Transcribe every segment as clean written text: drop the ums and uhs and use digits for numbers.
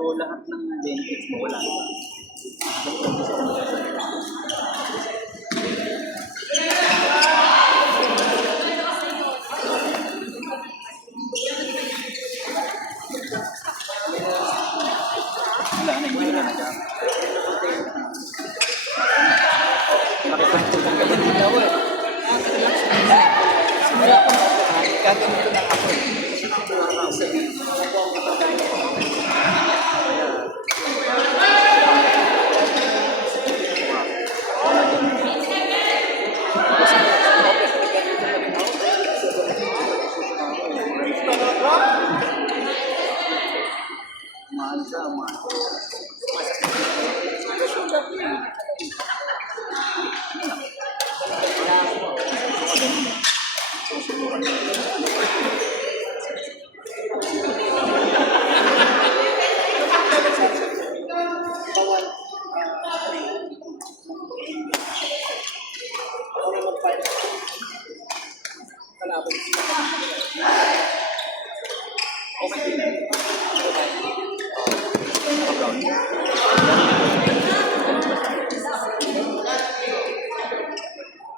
So lahat ng benefits mo wala. Wala na, hindi na nag-up. Gagawin ko na ako.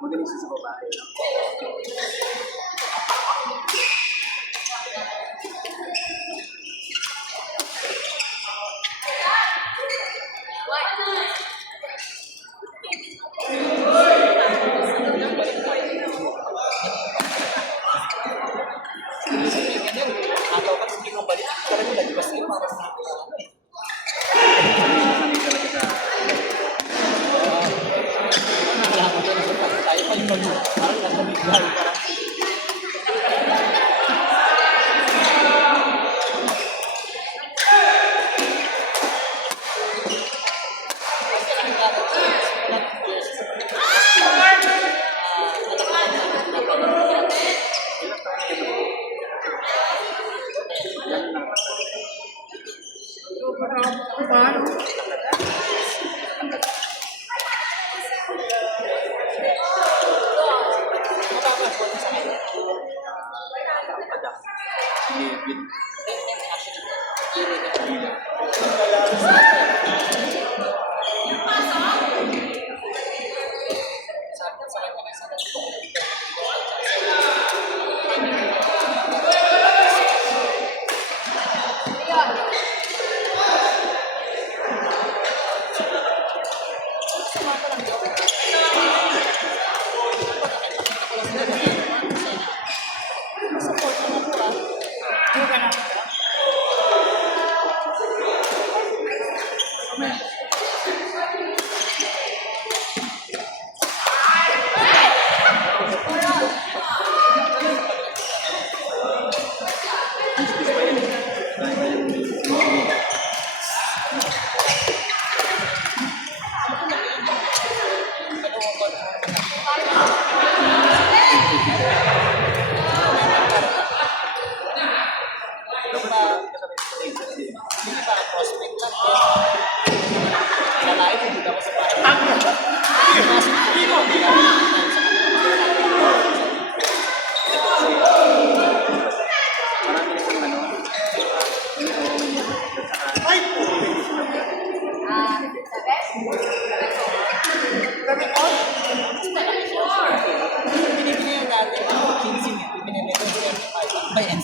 Magaling siya sa babae. Ataw ka, hindi mo balik. Talaga nagibas kayo para sa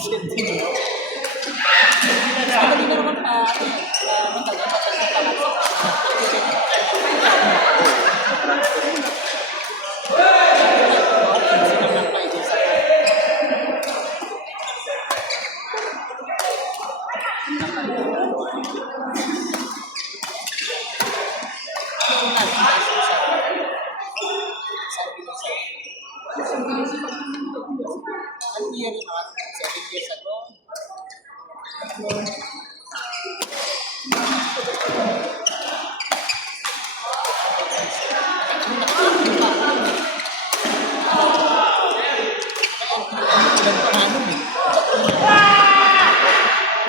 Hindi na naman pa, matagal pa Ang year naman, 7 years ago.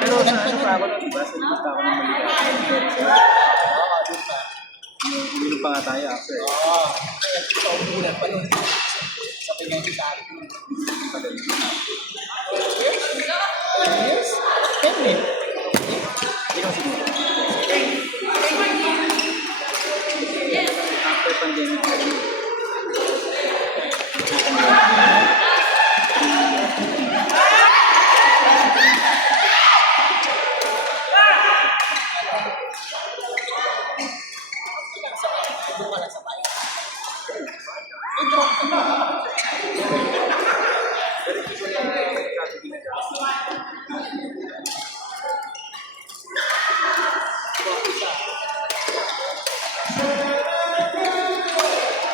Pero nandun pa ako nun, diba? Sa labas pa ako ng Manila. Hindi pa nga tayo after. Oo. Sa umulan pa nun. Sa pinagin sa akin. 10 years? 10 years? Hindi ko siguro. After pandemic. Doon ka lang sa bahay.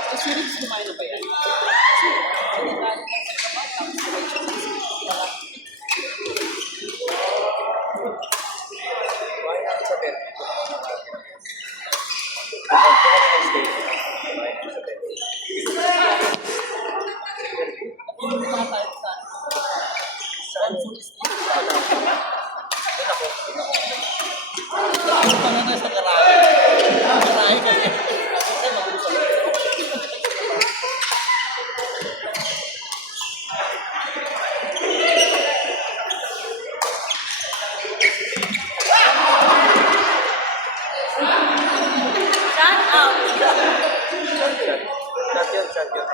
Kasi rin kumain na ba yan? Why not sa bed? Chat yun.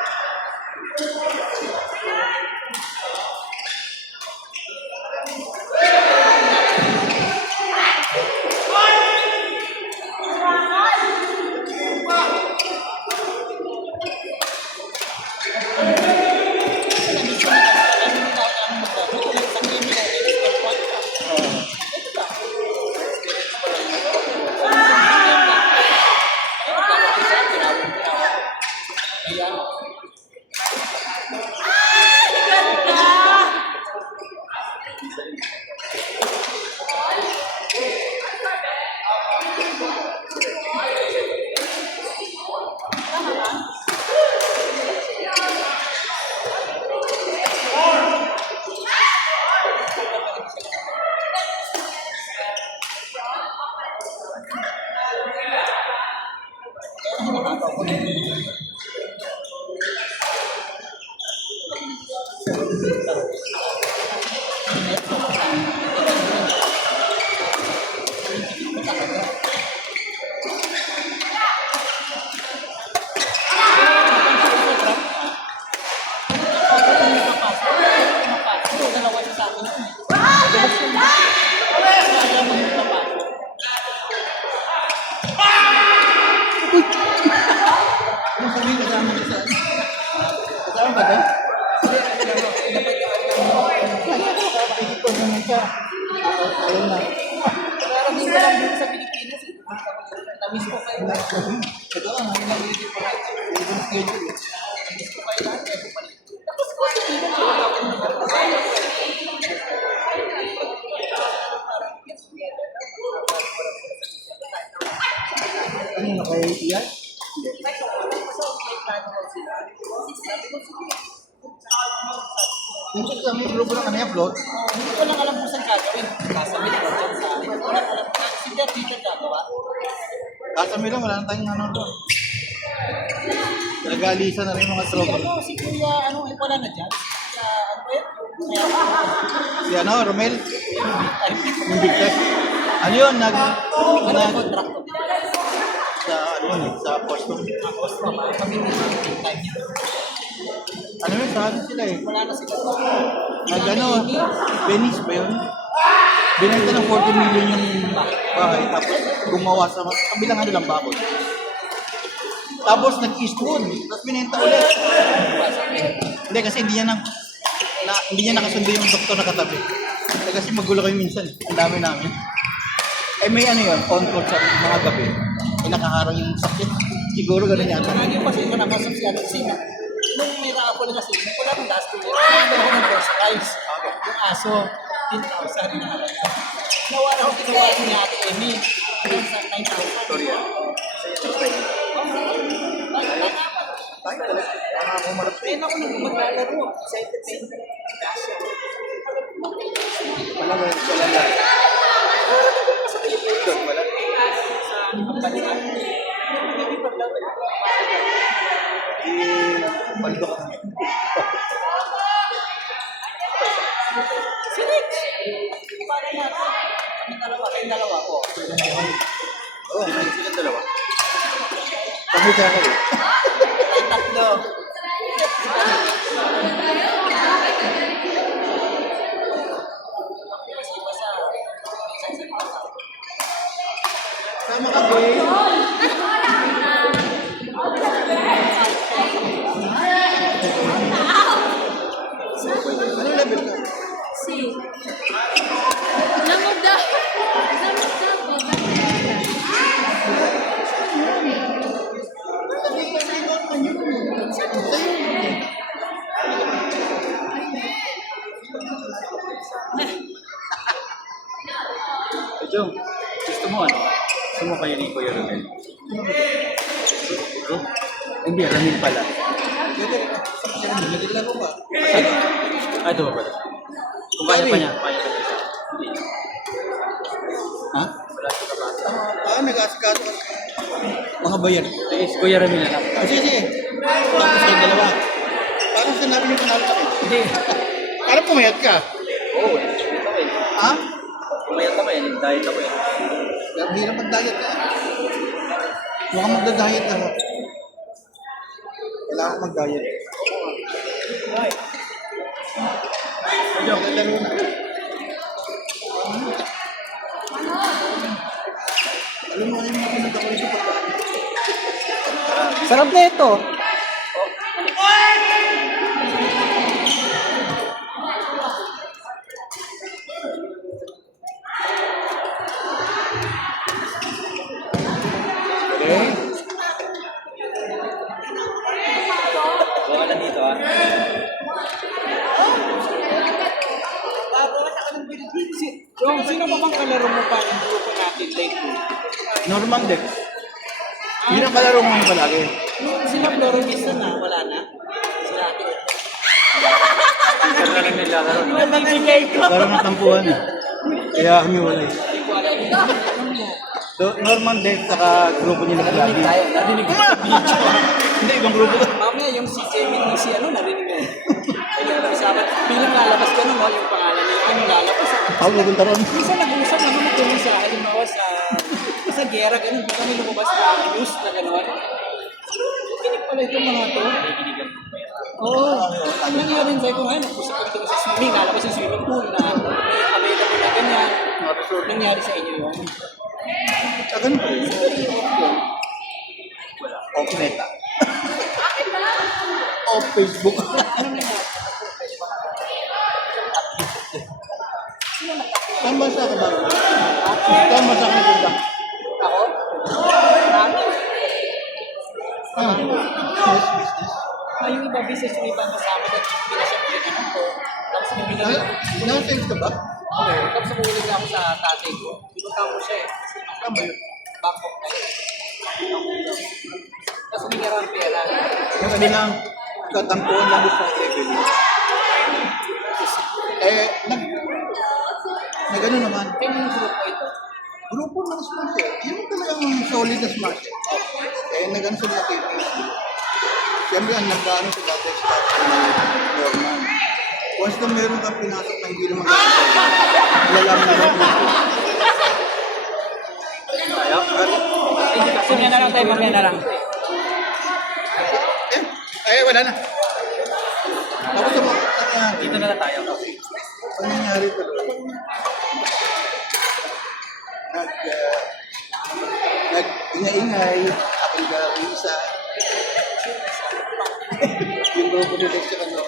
Kasama ba doon? Pakikip ko naman siya. Ayun na. Pero dito lang dito sa Pilipinas. Namiss ko kayo. Ito lang, ang ilang ulitin ko kayo. Ibon schedule. Namiss ko kayo lahat. Kaya bumalik. Tapos ko sa ano na kayo iyan? Minsan kami grupo lang kami upload. Hindi ko lang alam kung saan gagawin. Kasabi lang dyan sa akin. Wala ko alam. Si Dad dito gagawa. Kasabi lang, wala na tayong ano doon. Nag-aalisa na rin mga tropa. Si Kuya, ano, wala na dyan. Sa, ano ba yun? Si ano, Romel? Yung big test. Ano yun, Ano yung contract ko? sa ano yun, sa custom. Tapos, kami na sa time niya. Ano yun, sa ano sila eh. Wala na sila. Nag-ano, Venice ba yun? Binenta ng 40 million yung bahay, tapos gumawa sa kabilang ano lang bakod. Tapos nag-Eastwood, tapos binenta ulit. Hindi kasi hindi niya nakasundo yung doktor na katabi. Kasi magulo kayo minsan, ang dami namin. Eh may ano yun, on-call sa mga gabi. May nakaharang yung sakit. Siguro ganun yata. Lagi yung kasi ko na masam siya ng sina. Nung may ako lang kasi, wala akong last year. Hindi ako ng personalize. Yung aso, 10,000 na. Nawala ko ginawa ko ni Ate Emmy. Hanggang sa 9,000. Victoria. Ay, talaga. Tama mo marap. Ayun ako nang maglalaro. Sa entertainment. Wala ba yung wala lang. Doon, wala. Ang balikan. Hindi paglaro. Paldo ka. Si Rich! Para natin. Kami dalawa. Kayong dalawa ko. Oo, may silang dalawa. Kami ka kayo. Kayong tatlo. Sama ka, babe. Ano level ka? Si. Namugda. Namugda po. Jong, gusto mo ano? Gusto mo kayo ni Kuya Romel? Bro? Hindi, Ramil pala. Naglaro ba? Ito ba pala? Kung kaya pa niya, kaya pa niya. Ha? Wala sa kabasa. Nag-asikaso ka. Mga bayan. Sige, si Kuya Ramil na lang. Sige, sige. Tapos kayong dalawa. Parang sinabi niyo panalo kami. Hindi. Parang pumayat ka. Oo, ito eh. Ha? Pumayat ako eh, diet ako eh. Ang hirap mag-diet ka. Mukhang magda-diet ka. Kailangan ko mag-diet. Jong, Laro na. Alam mo yung mga pinag ako rito pagkain. Sarap na ito. Okay. buka na dito ah. Yung sino pa bang kalaro mo pa ng grupo natin lately? Norman Dex. Yun ang kalaro mo yung palagi. Sila Florentista na, wala na. Sila Ate. Sir na lang nilalaro. Nabibigay ko. Parang natampuhan eh. Kaya kami wala eh. Norman Dex saka grupo nila palagi. Narinig ko sa video. Hindi, ibang grupo to. Mamaya yung si Jamie ni si ano, narinig na eh. Ayun, usapan. Bilang lalabas ka no, yung pangalan nila, ano lalabas. Ako pupunta ron. Minsan nag-uusap naman ito sa, halimbawa sa gera, ganun, di kami lumabas na news na gano'n. Kinig pala itong mga to. Oo. Ang nangyari rin sa'yo ko ngayon, nag-usap kami ito sa swimming, lalabas yung swimming pool na may available na ganyan. Nangyari sa inyo yun. Kagan pa rin. Off Meta. Off Facebook. Saan ba sa ka ba? Saan ba sa ka nagpunta? Ako? Ah, business. Yung iba business yung ibang kasama na pinasya mo rin ano ko. Tapos nabila Ah, na-sales ka ba? Okay. Tapos umuwi na ako sa tatay ko. Pinunta ko siya eh. Saan ba yun? Bangkok na yun. Tapos humingi ako ng pera. Yung ano lang, katampuan lang sa level. Nag-ano naman, Kaya yung grupo ito. grupo ng sponsor, yun talagang solid na sponsor. Nag-ano sila na taping. Siyempre, ang nag-ano sa dati staff ni Norman. Once na meron kang pinasok na hindi naman alam na grupo. Sumya na lang tayo, mamaya na lang. Wala na. Tapos nangyari? Dito na lang tayo. Ang nangyari tuloy, nag-ingay, aking gawin isa. Yung grupo nila sa kanila,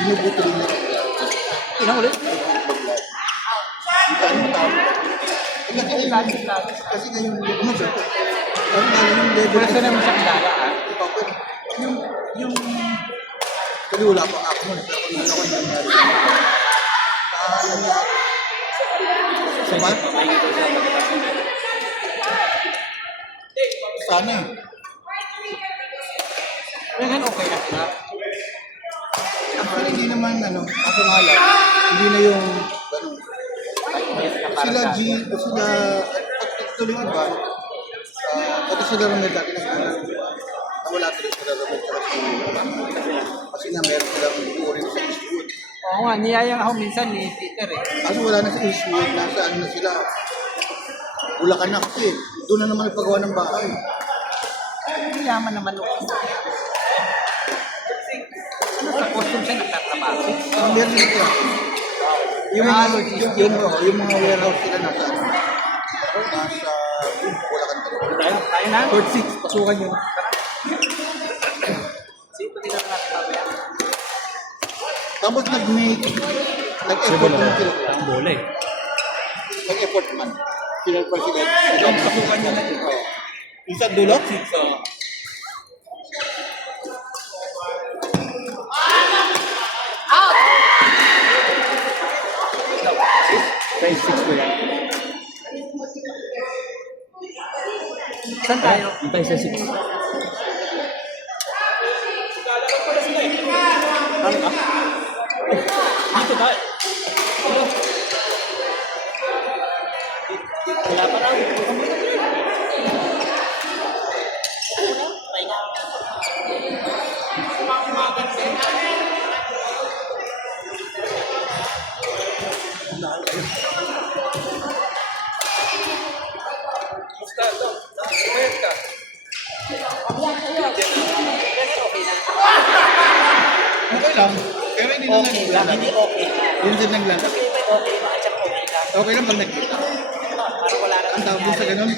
binubuto rin nila. Inang ulit? Kasi ngayon, ano ba? Ano nga yung level? Pwede naman sa kilala, ha? Yung kasi wala pa ako nun, pero kung ano ko nangyari. Sama? Sana. Ngayon, okay na sila. Actually, hindi naman, ako nga lang, hindi na yung, ganun. Sila pagtuloy yung iba, pati sila Romel dati wala tuloy sila Romel kasi nga meron silang uring sa Eastwood. Oo nga, niyayang ako minsan ni Peter eh. Kaso wala na sa Eastwood, nasa ano na sila. Bulacan na kasi, doon na naman ipagawa ng bahay. Yaman naman ako. Ano sa costume siya nagtatrabaho? Ang meron nila. Yung mga yung mga warehouse sila nasa Bulacan talaga. Tayo na? Court 6, pasukan yun. Sino din naman natin mamaya? Tapos nag-effort naman sila. Ang bola eh. Nag-effort man. Sila president. Yung pasukan niya na ito. Yung sa dulo? Size 6 ko yan. Saan tayo? Tayo sa 6. Dito ba? Wala pa lang. Okay lang. Pero hindi na naglalaro. Hindi okay. Yun din naglalaro. Okay, baka siya okay lang. Okay lang pag nagkita. Parang wala na. Ang tawag din sa ganun.